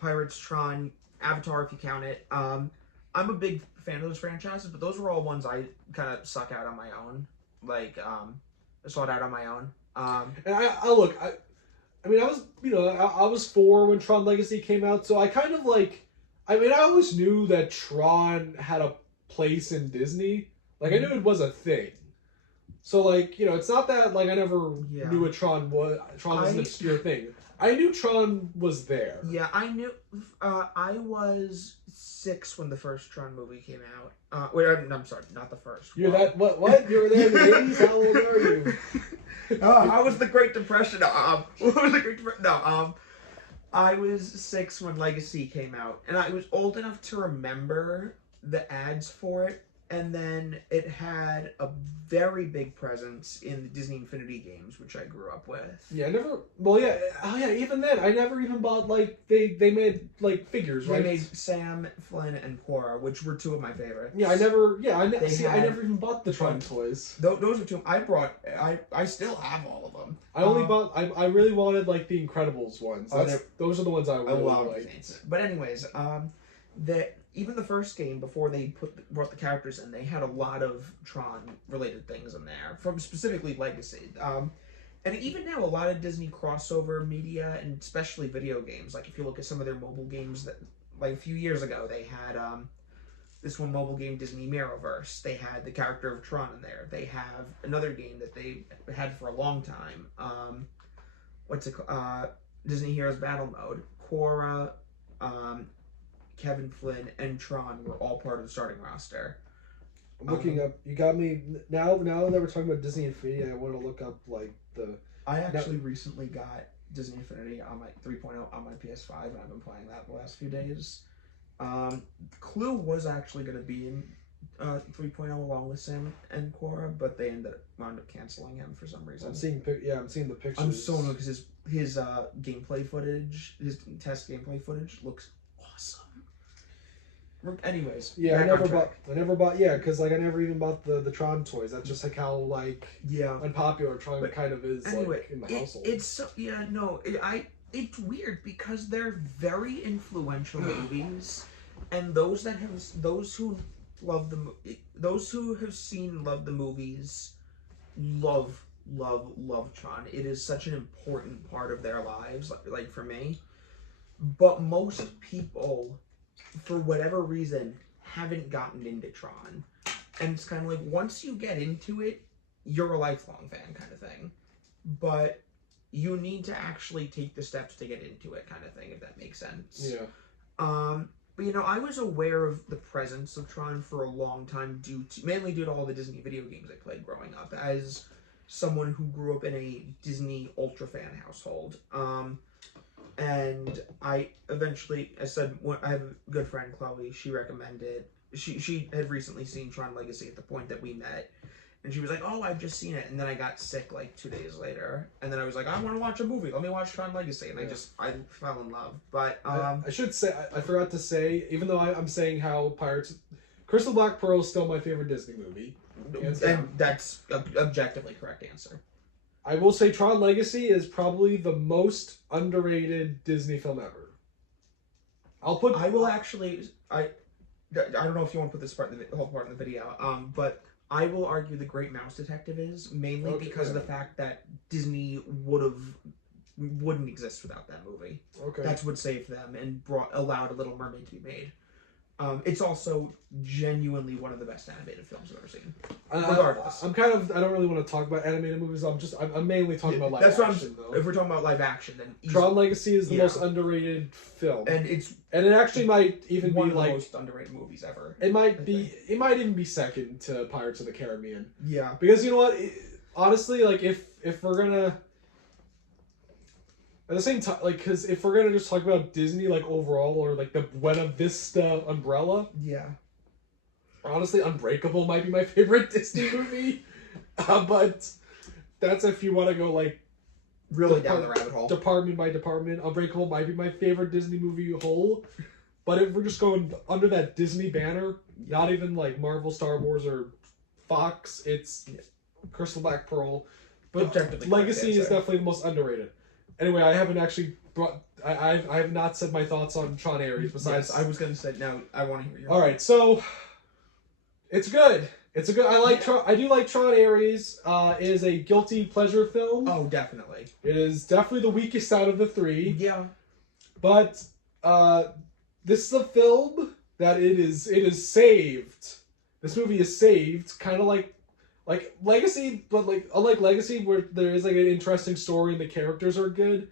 Pirates, Tron, Avatar, if you count it. I'm a big fan of those franchises, but those were all ones I kind of suck out on my own. Like, I saw it out on my own. And I mean, I was 4 when Tron Legacy came out, so I kind of like, I always knew that Tron had a place in Disney. Like, I knew it was a thing. So, like, it's not that, like, I never knew what Tron was. Tron was an obscure thing. I knew Tron was there. Yeah, I knew. I was 6 when the first Tron movie came out. Wait, I'm sorry, not the first. You're what? You were there in the 80s? How old are you? How was the Great Depression? What was the Great Depression? No, I was 6 when Legacy came out, and I was old enough to remember the ads for it. And then it had a very big presence in the Disney Infinity games, which I grew up with. Yeah, I never. Well, yeah. Oh, yeah. Even then, I never even bought they made like figures, right? They made Sam, Flynn, and Cora, which were 2 of my favorites. Yeah, I never. Yeah, I never even bought the Tron toys. Those are 2. I still have all of them. I only bought. I really wanted like the Incredibles ones. Those are the ones I really liked. But anyways, even the first game, before they brought the characters in, they had a lot of Tron related things in there, from specifically Legacy. And even now, a lot of Disney crossover media, and especially video games. Like if you look at some of their mobile games, that like a few years ago, they had this one mobile game, Disney Mirrorverse. They had the character of Tron in there. They have another game that they had for a long time. Disney Heroes Battle Mode. Cora, Kevin Flynn, and Tron were all part of the starting roster. I'm looking up. You got me now. Now that we're talking about Disney Infinity, I want to look up like the. I actually recently got Disney Infinity on my 3.0 on my PS5, and I've been playing that the last few days. Clue was actually going to be in 3.0 along with Sam and Cora, but they wound up canceling him for some reason. I'm seeing the pictures. I'm so annoyed because his gameplay footage, his test gameplay footage looks awesome. Anyways, yeah, I never bought, yeah, because like I never even bought the Tron toys. That's just like how like unpopular Tron kind of is like in the household. It's so it's weird because they're very influential movies, and those who have seen and love the movies love love Tron. It is such an important part of their lives, like for me. But most people, for whatever reason, haven't gotten into Tron. And it's kind of like, once you get into it, you're a lifelong fan kind of thing. But you need to actually take the steps to get into it kind of thing, if that makes sense. Yeah. But you know, I was aware of the presence of Tron for a long time, mainly due to all the Disney video games I played growing up, as someone who grew up in a Disney Ultra fan household. And I said, I have a good friend, Chloe, she recommended, she had recently seen Tron Legacy at the point that we met, and she was like, oh, I've just seen it, and then I got sick like 2 days later, and then I was like, I want to watch a movie, let me watch Tron Legacy, and I fell in love. But I should say, I forgot to say, even though I'm saying how Crystal Black Pearl is still my favorite Disney movie, and that's an objectively correct answer. I will say Tron Legacy is probably the most underrated Disney film ever. I don't know if you want to put this whole part in the video, but I will argue The Great Mouse Detective is, mainly because of the fact that Disney wouldn't exist without that movie. Okay. That's what saved them and allowed A Little Mermaid to be made. It's also genuinely one of the best animated films I've ever seen. Regardless. I don't really want to talk about animated movies. I'm mainly talking about live action, though. If we're talking about live action, then Tron Legacy is the most underrated film. And it actually might even one be of the like most underrated movies ever. It might even be second to Pirates of the Caribbean. Yeah. Because you know what? Honestly, like if we're gonna at the same time, like, because if we're gonna just talk about Disney, like, overall, or like the Buena Vista umbrella, yeah, honestly, Unbreakable might be my favorite Disney movie. But that's if you want to go like really down the rabbit hole. Department by department. Unbreakable might be my favorite Disney movie whole. But if we're just going under that Disney banner, not even like Marvel, Star Wars, or Fox, it's Crystal Black Pearl. But Legacy is definitely the most underrated. Anyway, I haven't actually I have not said my thoughts on Tron Ares. Besides, I was gonna say now. I want to hear your. All right, so it's good. It's a good. I like Tron. I do like Tron Ares. It is a guilty pleasure film. Oh, definitely. It is definitely the weakest out of the three. Yeah. But this is a film that it is saved. This movie is saved, kind of like Legacy, but like unlike Legacy, where there is like an interesting story and the characters are good.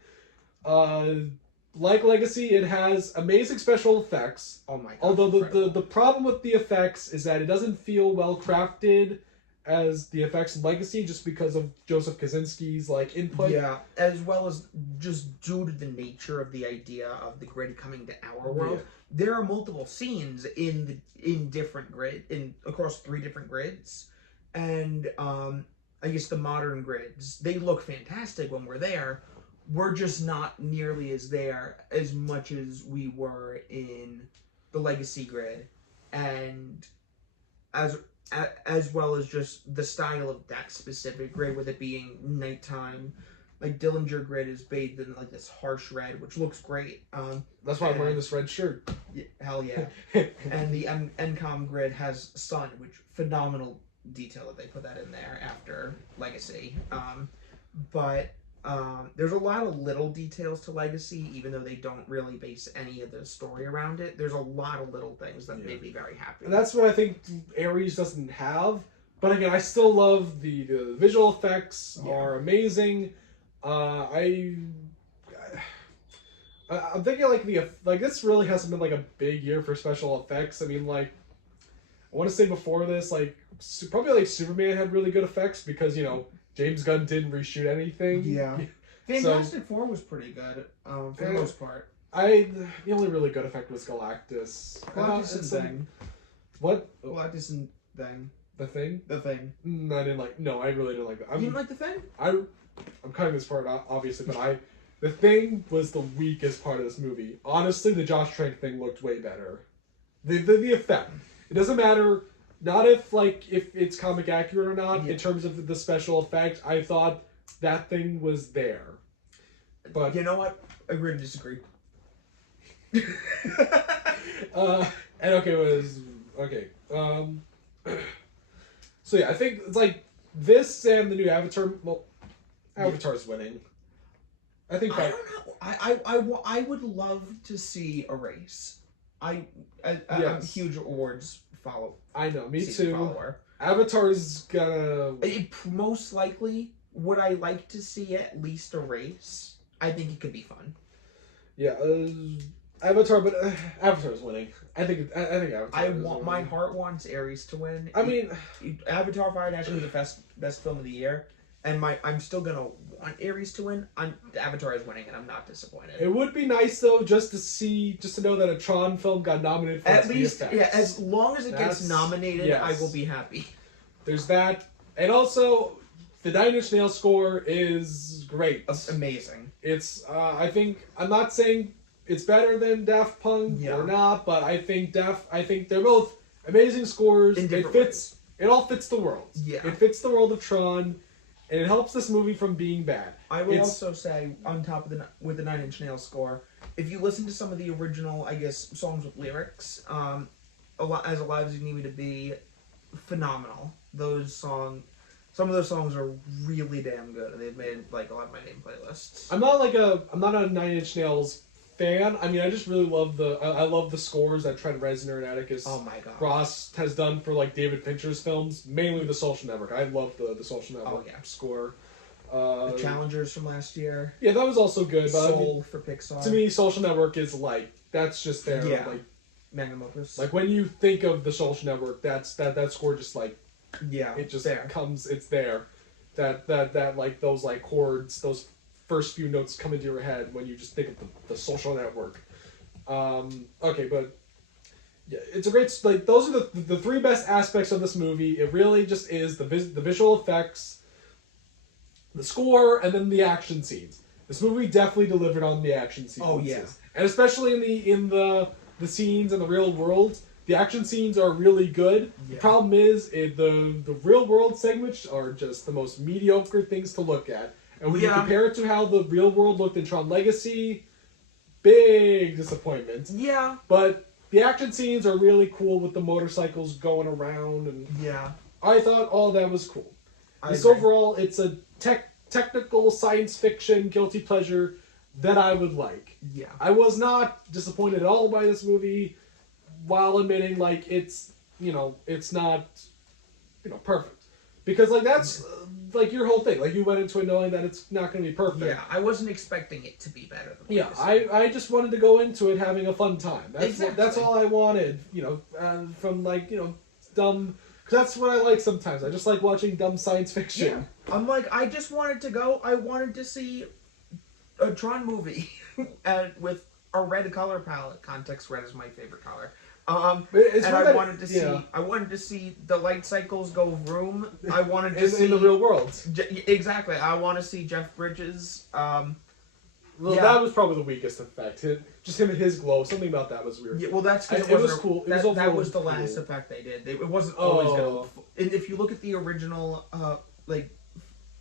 Like Legacy, it has amazing special effects. Oh my god! Although the problem with the effects is that it doesn't feel well crafted as the effects in Legacy, just because of Joseph Kosinski's like input. Yeah, as well as just due to the nature of the idea of the grid coming to our world. Yeah. There are multiple scenes in different across 3 different grids, and I guess the modern grids, they look fantastic when we're there. We're just not nearly as much as we were in the Legacy grid, and as well as just the style of that specific grid, with it being nighttime. Like Dillinger grid is bathed in like this harsh red, which looks great. That's why I'm wearing this red shirt. Yeah, hell yeah! And the NCOM grid has sun, which phenomenal detail that they put that in there after Legacy. But there's a lot of little details to Legacy, even though they don't really base any of the story around it. There's a lot of little things that made me very happy. And that's what I think Ares doesn't have. But again, I still love the visual effects are amazing. I'm thinking like this really hasn't been like a big year for special effects. I mean, like I want to say before this, like probably like Superman had really good effects because James Gunn didn't reshoot anything. Yeah. Fantastic Four was pretty good for the most part. The only really good effect was Galactus. Galactus and Thing. What? Galactus and Thing. The Thing? The Thing. I didn't like. No, I really didn't like that. You didn't like The Thing? I'm cutting this part out, obviously, but The Thing was the weakest part of this movie. Honestly, the Josh Trank thing looked way better. The effect. It doesn't matter. Not if it's comic accurate or not. In terms of the special effect, I thought that thing was there. But you know what? Agree to disagree. And okay, it was okay. So yeah, I think it's like this and the new Avatar. Well, Avatar's winning. I think I that. don't know. I would love to see a race. I'm a Yes. huge awards I know, me season too. follower. Avatar's gonna. Most likely, would I like to see at least a race? I think it could be fun. Yeah, Avatar, but Avatar's winning. I think Avatar. My heart wants Ares to win. I mean, Avatar Fire Nation was the best film of the year, and I'm still gonna want Ares to win. Avatar is winning, and I'm not disappointed. it would be nice though just to know that a Tron film got nominated for At its least, VFX. yeah. As long as it That's- gets nominated, yes. I will be happy. There's that, and also the Nine Inch Nails score is great. Amazing. It's I'm not saying it's better than Daft Punk Yeah. or not, but I think they're both amazing scores. In different It all fits the world. Yeah. It fits the world of Tron, and it helps this movie from being bad. I will It's- also say, on top of with the Nine Inch Nails score, if you listen to some of the original, I guess, songs with lyrics, As Alive as You Need Me to Be, phenomenal. Some of those songs are really damn good, and they've made like a lot of my name playlists. I'm not a Nine Inch Nails fan. I mean, I just really love I love the scores that Trent Reznor and Atticus Oh my god. Ross has done for like David Fincher's films, mainly The Social Network. I love the Social Network yeah. score. The Challengers from last year. Yeah, that was also good. But I mean, Soul for Pixar. to me, Social Network is like that's just there. Yeah. Like Magnum Opus. when you think of the Social Network, that score just like yeah, it just there. comes. It's there. That like those like chords, those first few notes come into your head when you just think of the Social Network. Okay, but yeah, it's a great like those are the three best aspects of this movie. It really just is the visual effects, the score, and then the action scenes. This movie definitely delivered on the action sequences. Oh, yeah. And especially in the scenes in the real world, the action scenes are really good. Yeah. The problem is the real world segments are just the most mediocre things to look at. And when you Yeah. compare it to how the real world looked in Tron Legacy, big disappointment. Yeah. But the action scenes are really cool with the motorcycles going around, and Yeah. I thought all that was cool. I This agree. overall, it's a technical science fiction guilty pleasure that I would like. Yeah. I was not disappointed at all by this movie, while admitting like it's not perfect, because like that's like your whole thing. Like you went into it knowing that it's not going to be perfect. Yeah. I wasn't expecting it to be better than Yeah, Legacy. I just wanted to go into it having a fun time. Exactly. That's all I wanted. From like dumb. Cause that's what I like sometimes. I just like watching dumb science fiction. Yeah. I'm like, I just wanted to go. I wanted to see a Tron movie with a red color palette. Context red is my favorite color. But it's And weird I that- wanted to see. yeah. I wanted to see the light cycles go vroom. I wanted to in, see in the real world. Exactly. I want to see Jeff Bridges. Well, Yeah. that was probably the weakest effect. Just him and his glow. Something about that was weird. Yeah, well, that's because It was cool. It was That overall was the cool. last effect they did. It wasn't always Oh. gonna. And if you look at the original,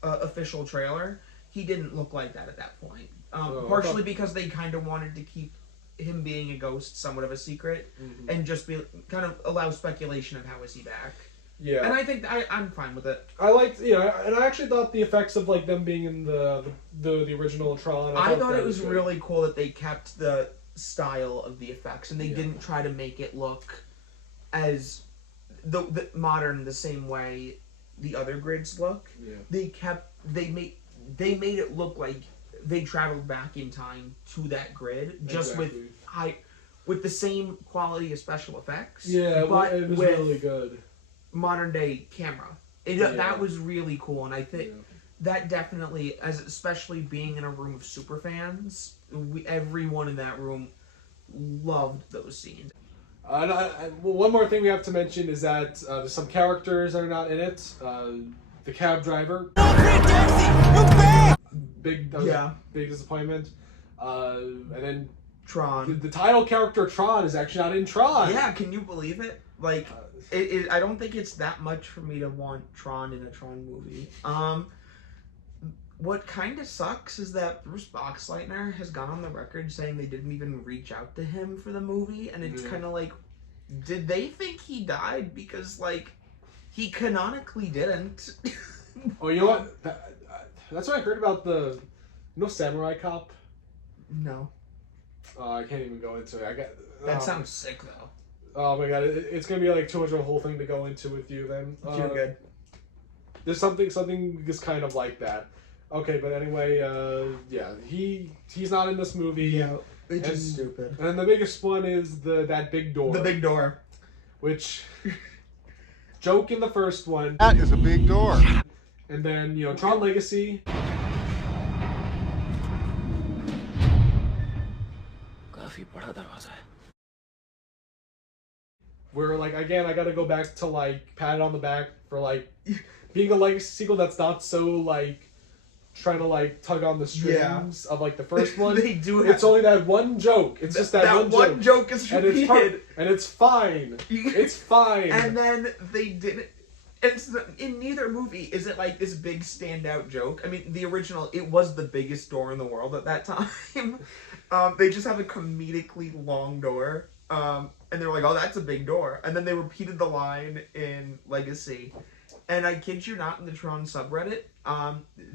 official trailer, he didn't look like that at that point. Partially because they kind of wanted to keep him being a ghost somewhat of a secret, Mhm. and just be kind of allow speculation of how is he back. Yeah. And I think I'm fine with it. I liked, and I actually thought the effects of like them being in the original Tron. I thought that it was good. really cool that they kept the style of the effects and they Yeah. didn't try to make it look as the modern the same way the other grids look. Yeah. They made it look like they traveled back in time to that grid just Exactly. with the same quality of special effects. Yeah, but it was with really good. modern day camera. Yeah. That was really cool, and I think Yeah. that definitely, especially being in a room of super fans, everyone in that room loved those scenes. One more thing we have to mention is that there's some characters that are not in it. The cab driver. That was Yeah. a big disappointment. And then Tron. the title character Tron is actually not in Tron. Yeah, can you believe it? Like, I don't think it's that much for me to want Tron in a Tron movie. What kind of sucks is that Bruce Boxleitner has gone on the record saying they didn't even reach out to him for the movie, and it's Yeah. kind of like, did they think he died? Because, like, he canonically didn't. Oh, you know what? That's what I heard about the, Samurai Cop. No. I can't even go into it. That sounds sick though. Oh my god, it's gonna be like too much of a whole thing to go into with you then. You're good. There's something just kind of like that. Okay, but anyway, yeah, he's not in this movie. Yeah, it's just stupid. And then the biggest one is that big door. The big door. Which joke in the first one. That is a big door. And then, Tron Legacy. Where, like, again, I gotta go back to, like, pat it on the back for, like, being a Legacy sequel that's not so, like, trying to, like, tug on the strings of, like, the first one. They do It's only that one joke. It's just that one joke is repeated. And it's fine. It's fine. And then they didn't... in neither movie is it like this big standout joke. I mean, the original, it was the biggest door in the world at that time. They just have a comedically long door. And they were like, oh, that's a big door. And then they repeated the line in Legacy. And I kid you not, in the Tron subreddit,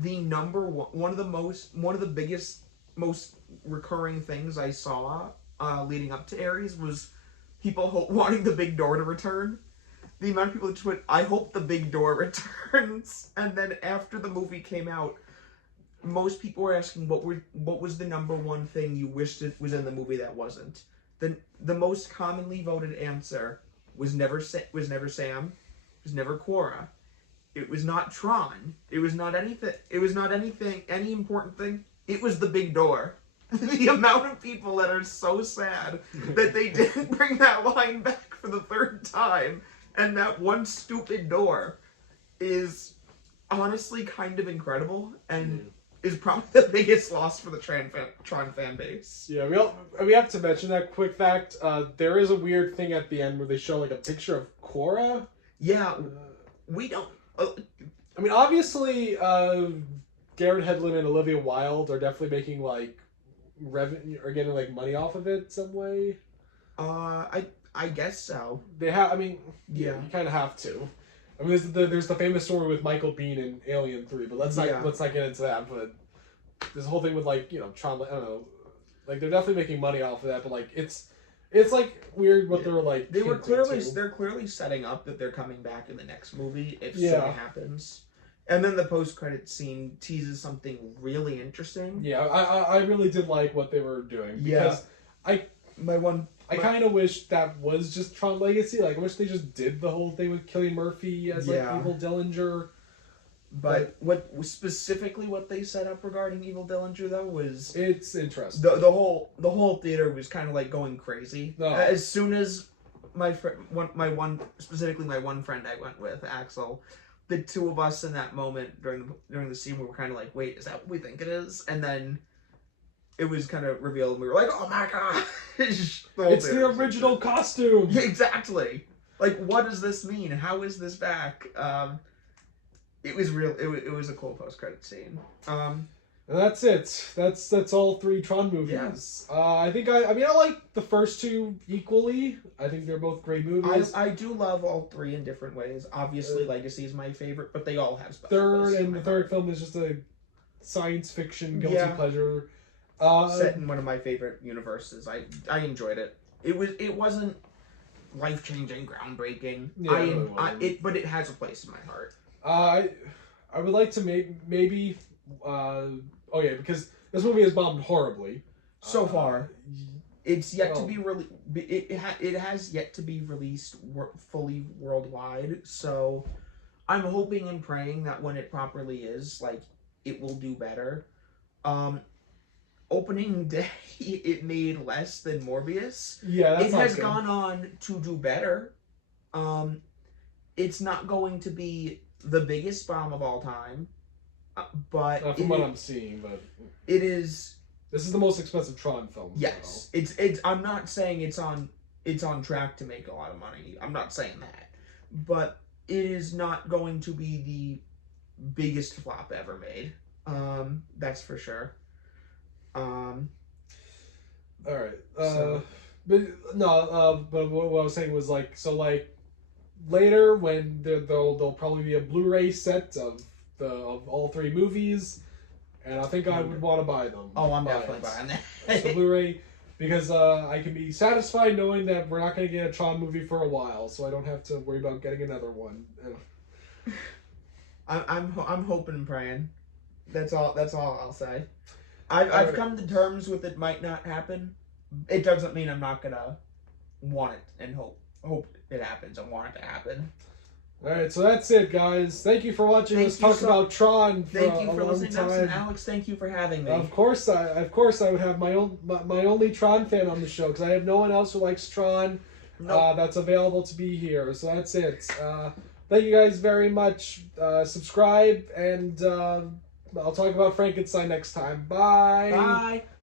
the number one of the biggest, most recurring things I saw leading up to Ares was people wanting the big door to return. The amount of people that just went, I hope the big door returns. And then after the movie came out, most people were asking what was the number one thing you wished it was in the movie that wasn't. The most commonly voted answer was never Sam, it was never Quora. It was not Tron. It was not anything. It was not any important thing. It was the big door. The amount of people that are so sad that they didn't bring that line back for the third time, and that one stupid door is honestly kind of incredible, and is probably the biggest loss for the Tron fan base. Yeah, we have to mention that quick fact. There is a weird thing at the end where they show like a picture of Korra. Yeah, we don't... I mean, obviously, Garrett Hedlund and Olivia Wilde are definitely making like revenue or getting like money off of it some way. I guess so. They have. I mean, yeah, you kind of have to. I mean, there's the famous story with Michael Biehn in Alien 3, but let's not get into that. But this whole thing with like Tron, I don't know, like they're definitely making money off of that, but like it's like weird what they're like. They're clearly setting up that they're coming back in the next movie if so happens. And then the post-credit scene teases something really interesting. Yeah, I really did like what they were doing because I kind of wish that was just Tron Legacy. Like, I wish they just did the whole thing with Cillian Murphy as like Evil Dillinger. But what they set up regarding Evil Dillinger though was it's interesting. The whole theater was kind of like going crazy. No. As soon as my one friend I went with, Axel, the two of us in that moment during the scene, we were kind of like, wait, is that what we think it is? And then it was kind of revealed, and we were like, oh my god! It's the original costume! Yeah, exactly! Like, what does this mean? How is this back? It was real. It was a cool post-credit scene. And that's it. That's all three Tron movies. Yeah. I like the first two equally. I think they're both great movies. I do love all three in different ways. Obviously, Legacy is my favorite, but they all have special the third film is just a science fiction guilty pleasure. Set in one of my favorite universes. I enjoyed it. It wasn't life-changing, groundbreaking. Yeah, but it has a place in my heart. I would like to maybe because this movie has bombed horribly so far. It's yet to be it has yet to be released fully worldwide. So I'm hoping and praying that when it properly is, like, it will do better. Opening day, it made less than Morbius. Yeah, that's it has gone on to do better. It's not going to be the biggest bomb of all time, but from what I'm seeing, but it is. This is the most expensive Tron film. Yes, it's. I'm not saying it's on track to make a lot of money. I'm not saying that, but it is not going to be the biggest flop ever made. That's for sure. All right. But what I was saying was later when there'll probably be a Blu-ray set of of all 3 movies, and I think I would want to buy them. Oh, I'm Buy definitely it. buying that. It's a Blu-ray because I can be satisfied knowing that we're not going to get a Tron movie for a while, so I don't have to worry about getting another one. I'm hoping and praying. That's all I'll say. I've come to terms with it might not happen. It doesn't mean I'm not gonna want it and hope it happens. I want it to happen. All right, so that's it, guys. Thank you for watching us talk about Tron for Thank you a for long listening to us, and time. Alex, thank you for having me. Of course, I would have my only Tron fan on the show because I have no one else who likes Tron. Nope. That's available to be here. So that's it. Thank you guys very much. Subscribe, and I'll talk about Frankenstein next time. Bye. Bye.